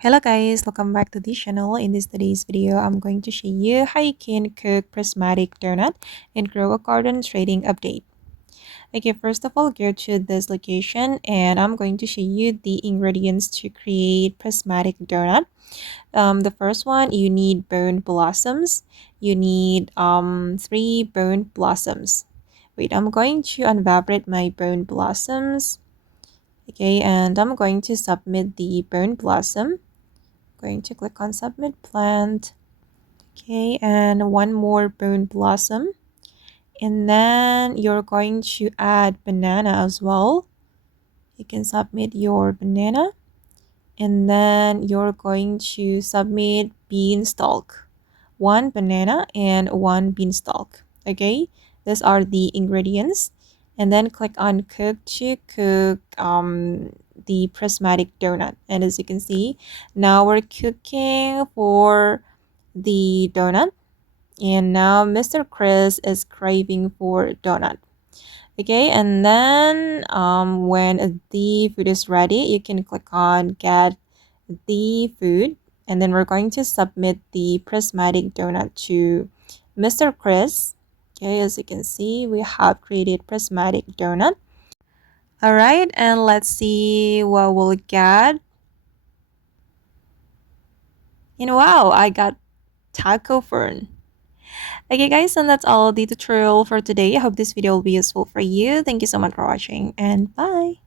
Hello guys, welcome back to this channel. In this today's video, I'm going to show you how you can cook prismatic donut and grow a garden trading update. Okay, first of all, go to this location and I'm going to show you the ingredients to create prismatic donut. The first one, you need burnt blossoms. You need 3 burnt blossoms. Wait, I'm going to unfabricate my burnt blossoms. Okay, and I'm going to submit the burnt blossom. Going to click on submit plant. Okay, and one more burnt blossom, and then you're going to add banana as well. You can submit your banana, and then you're going to submit beanstalk, one banana and one beanstalk. Okay, these are the ingredients, and then click on cook to cook the prismatic donut. And as you can see, now we're cooking for the donut, and now Mr. Chris is craving for donut. Okay, and then when the food is ready, you can click on get the food, and then we're going to submit the prismatic donut to Mr. Chris. Okay, as you can see, we have created prismatic donut. All right, and let's see what we'll get. And wow, I got taco fern. Okay guys, and that's all the tutorial for today. I hope this video will be useful for you. Thank you so much for watching, and bye.